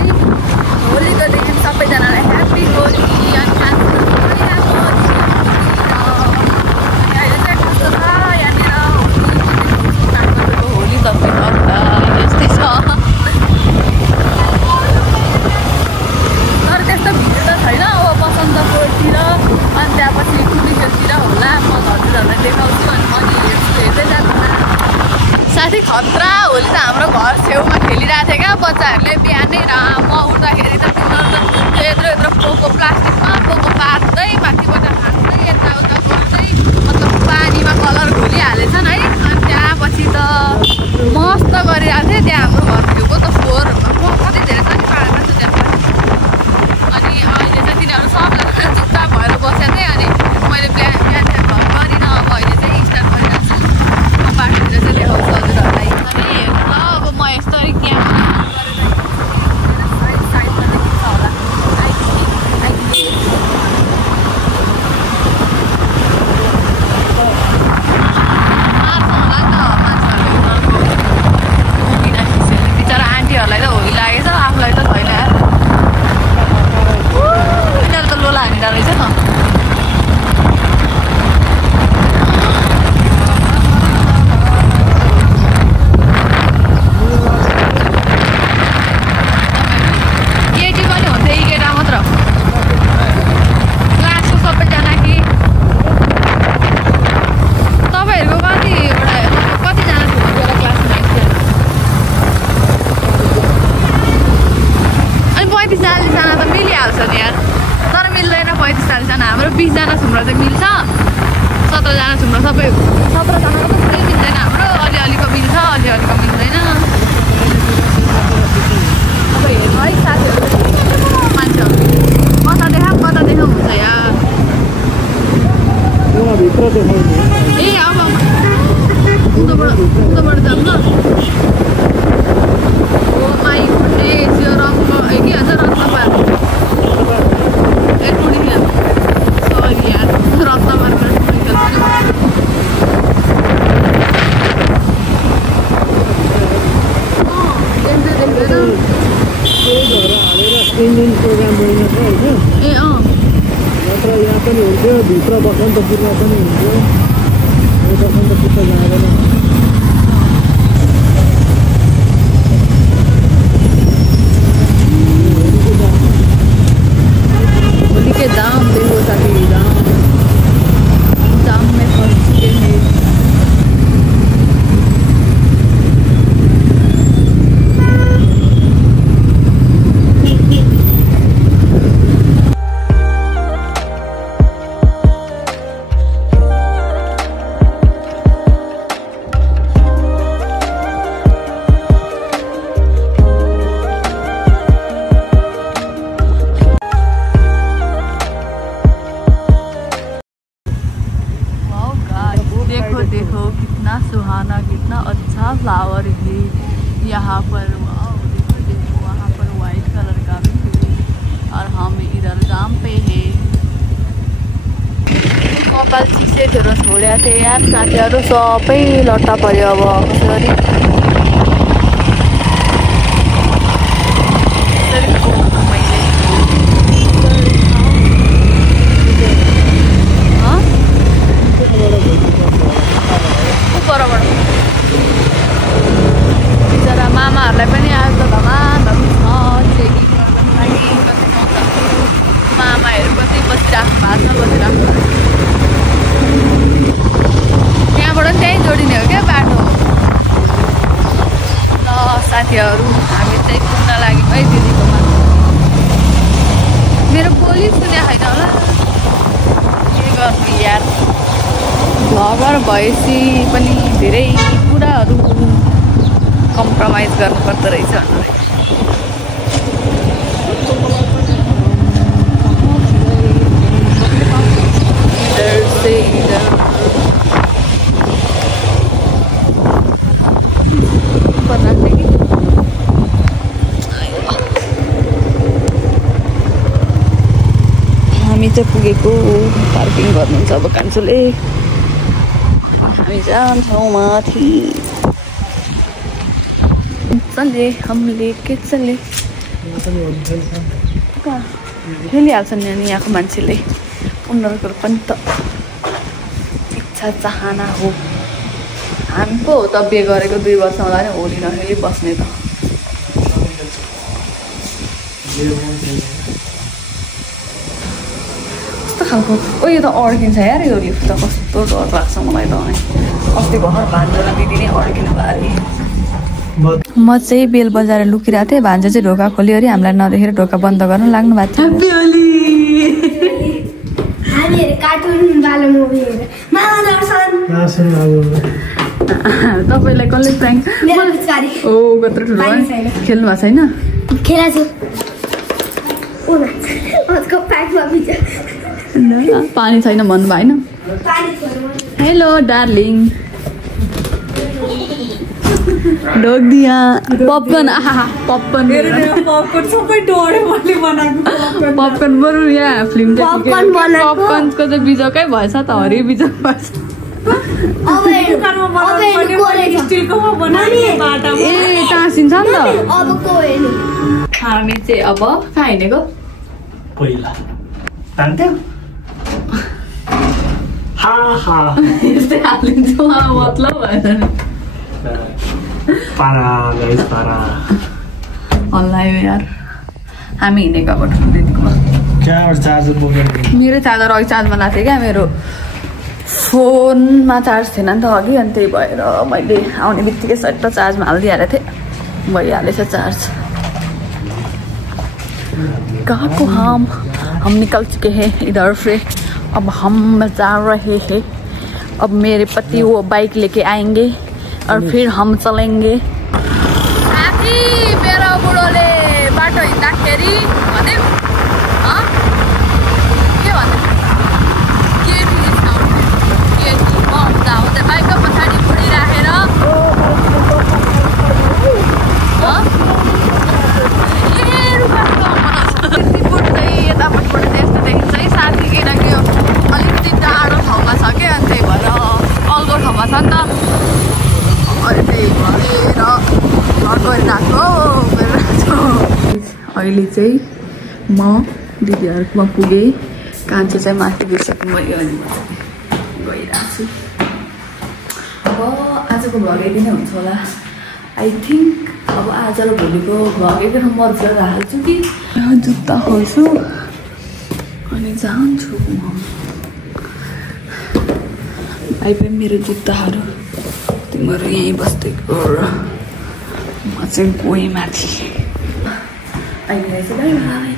है होलीको दिन सबैजनालाई ह्याप्पी होली अनि होली यस्तै छ तर त्यस्तो भिड त छैन अब बसन्तपुरतिर अनि त्यहाँपछि कुटीखेलतिर होला म हजुरहरूलाई देखाउँछु अनि हेर्दै जानु साथी खतरा होली त हाम्रो घर छेउमा खेलिरहेको थियो क्या बच्चाहरूले बिहानै म उठ्दाखेरि त तिनीहरू त यत्रो पोको प्लास्टिकमा पोको पार्दै माथिबाट हान्दै यताउता गर्दै मतलब पानीमा कलर घोलिहालेछन् है अनि त्यहाँपछि त मस्त गरिरहेको थिएँ त्यहाँ हाम्रो घर छेउको त फोहोर कति धेरै छ नि पाहाडमा छु त्यहाँ अनि अहिले चाहिँ तिनीहरू सबजना चुपचाप भएर बसेको थिएँ अनि मैले बिहान घर गरिनँ अब अहिले चाहिँ स्टार्ट गरिरहेको छु बाटोतिर चाहिँ देखाउँछु हजुरहरूलाई अनि हेर्नु ल अब म यस्तरी त्यहाँ साइडमा देखिन्छ होला बिचरा आन्टीहरूलाई त होली लागेछ आफूलाई त छैन यार यिनीहरू त लोला हानिँदो रहेछ त केटी पनि हुन्थ्यो यी केटा मात्र क्लासको सबैजना कि तपाईँहरूको कतिजना थियो होला क्लासमा अनि 35-40जना त मिलिहाल्छ नि यार तर मिल्दैन 35-40जना हाम्रो 20जना छुम्रो चाहिँ मिल्छ 17जना छुम्रो सबै 17जनाको त पुरै मिल्दैन हाम्रो अलिअलिको मिल्छ अलिअलिको मिल्दैन अब हेर्नु है साथीहरू मान्छेहरू कता देखा हुन्छ यार ए अब उताबाट जाऊँ न ओ माई गुडनेस यो रङ्ग के भन्छ रत्नपार ए टुडिखेल सरी यार रत्नपारबाट टुडिखेल ए अँ यहाँ पनि हुन्थ्यो भित्र बसन्तपुरमा पनि हुन्थ्यो बसन्तपुर त जाँदैन होली के दाम देखो साथी दाम में फंस चुके हैं देखो कितना सुहाना कितना अच्छा फ्लावर है यहाँ पर देखो वहाँ पर वाइट कलर का भी है और हम इधर जाम पे है कपाल चिसैतिर छोडेको थिएँ यार साथीहरू सबै लट्टा पर्यो अब कसरी बिचरा मामाहरूलाई पनि आज त धमाधम छ चेकिङ मामाहरू कति बसिराख्नु भएको छ त्यहाँबाट पनि त्यहीँ जोडिने हो क्या बाटो ल साथीहरू हामी चाहिँ घुम्न लाग्यौँ है दिदीकोमा मेरो बोली सुने छैन होला के गर्नु यार भ्लगर भएपछि पनि धेरै कुराहरू कम्प्रोमाइज गर्नुपर्दो रहेछ हामी चाहिँ पुगेको पार्किङ गर्नुहुन्छ अब कान्छोले हामी जान्छौँ माथि चले हम लेके चले खेलिहाल्छ नि अनि यहाँको मान्छेले उनीहरूको पनि त इच्छा चाहना हो हामी पो हो त बिहे गरेको 2 वर्ष हुँदा नि होली नखेली बस्ने त कस्तो खालको यो त अड्किन्छ यार यो लिफ्ट त कस्तो डर लाग्छ मलाई त अस्ति भर्खर भान्जा दिदी नै अड्किनु बारे म चाहिँ बेल बजाएर लुकिरहेको थिएँ भान्जा चाहिँ ढोका खोल्यो अरे हामीलाई नदेखेर ढोका बन्द गर्न लाग्नु भएको थियो तपाईँलाई कसले प्राङ्क ओ कत्रो ठुलो खेल्नु भएको छैन पानी छैन भन्नु भएन हेलो डार्लिङ ढोक्दिया पपकर्न पपकर्न पपकर्न बरु यहाँ फिल्म पपकर्नको चाहिँ बिजोकै भएछ त हरि बिजोक भएछ ए टाँसिन्छ नि त हामी चाहिँ अब कहाँ हिँडेको पहिला तान्थ्यो यस्तै हालिदिन्छु मतलब भएन हल्लायो यार हामी हिँडेको अब ठुलो दिदीकोमा मेरो चार्जर अघि चार्जमा लाग्थ्यो क्या मेरो फोनमा चार्ज थिएन नि त अघि अनि त्यही भएर मैले आउने बित्तिकै सट्ट चार्जमा हालिदिइहालेको थिएँ भइहालेछ चार्ज कहाँ को हम निकल चुके हैं इधर से अब हम जा रहे हैं अब मेरे पति वो बाइक लेके आएंगे और फिर हम चलेंगे साथी मेरो बुढोले बाटो हिँड्दाखेरि भन्यो के भन्यो केटी म हुँदा हुँदै बाइकको पछाडि बुढी राखेर यतापट्टिबाट त्यस्तो देखिन्छ है साथी किनकि अलिकति टाढो ठाउँमा छ क्या अनि त्यही भएर अल्गो ठाउँमा छ नि त अनि त्यही भएर गइरहेको अहिले चाहिँ म दिदीहरूकोमा पुगेँ कान्छो चाहिँ माथि गइसक्नु भयो अनि म गइरहेको छु अब आजको भ्लग यति नै हुन्छ होला आई थिङ्क अब आज र भोलिको भ्लग एकदम मजा हाल्छु कि जुत्ता खोल्छु अनि जान्छु म भाइ पनि मेरो जुत्ताहरू तिमीहरू यहीँ बस्दैको र म चाहिँ गएँ माथि अहिले चाहिँ बाई बाई